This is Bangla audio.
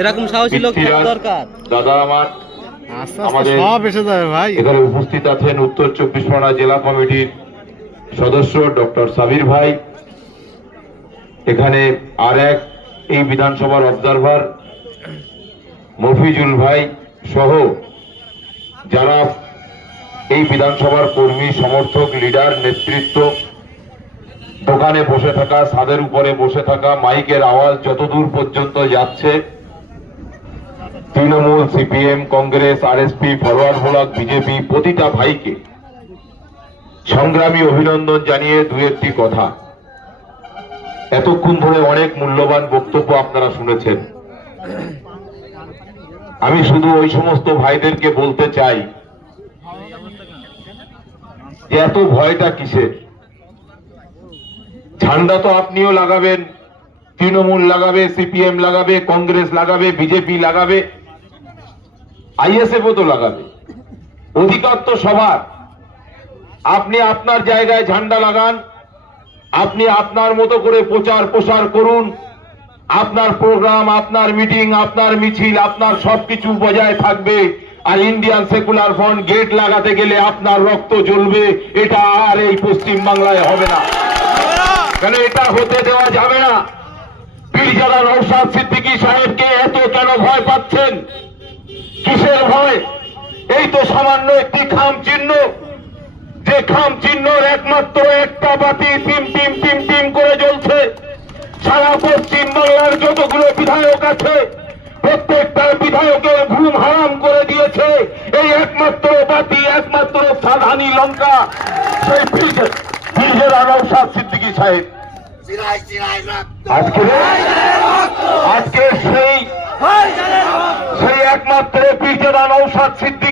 এরকম সাহসী লোক থাকা দরকার। দাদা আমার আমাদের সব এসে যাবে ভাই। এখানে উপস্থিত আছেন উত্তর 24 পরগনা জেলা কমিটির সদস্য ডক্টর সাবির ভাই, এখানে আর এক এই বিধানসভার অবজারভার মফিজুল ভাই সহ যারা এই বিধানসভার কর্মী, সমর্থক, লিডার, নেতৃত্ব, দোকানে বসে থাকা, ছাদের উপরে বসে থাকা, মাইকের আওয়াজ যতদূর পর্যন্ত যাচ্ছে, Trinamool, CPM, Congress, RSP, forward block, BJP, প্রতিটা ভাইকে সংগ্রামী অভিনন্দন জানিয়ে দু একটি কথা। এতক্ষণ ধরে অনেক মূল্যবান বক্তব্য আপনারা শুনেছেন। আমি শুধু ওই সমস্ত ভাইদেরকে বলতে চাই যে এত ভয়টা কিসের? ঝান্ডা তো আপনিও লাগাবেন, তৃণমূল লাগাবে, সিপিএম লাগাবে, কংগ্রেস লাগাবে, বিজেপি লাগাবে, আইএসএফও তো লাগাবে। অধিকার তো সবার। আপনি আপনার জায়গায় ঝান্ডা লাগান, আপনি আপনার মতো করে প্রচার প্রসার করুন, আপনার প্রোগ্রাম, আপনার মিটিং, আপনার মিছিল, আপনার সবকিছু বজায় থাকবে। আর ইন্ডিয়ান সেকুলার ফ্রন্ট গেট লাগাতে গেলে আপনার রক্ত জ্বলবে। এটা আর এই পশ্চিম বাংলায় হবে না, কেন এটা হতে দেওয়া যাবে না। পীরজাদা নওশাদ সিদ্দিকী সাহেবকে এত কেন ভয় পাচ্ছেন? কিসের ভয়? এই তো সামান্য একটি খাম চিহ্ন, যে খাম চিহ্নর একমাত্র একটা বাতি টিম টিম টিম টিম করে জ্বলছে। সারা পশ্চিম বাংলার যতগুলো বিধায়ক আছে, প্রত্যেকটা বিধায়কের ঘুম হারাম করে দিয়েছে এই একমাত্র বাতি, একমাত্র সাধানী লঙ্কা, সেই পীরজাদা নওশাদ সিদ্দিকী সাহেব। আজকে সেই একমাত্র পীরজাদা নওশাদ সিদ্দিকী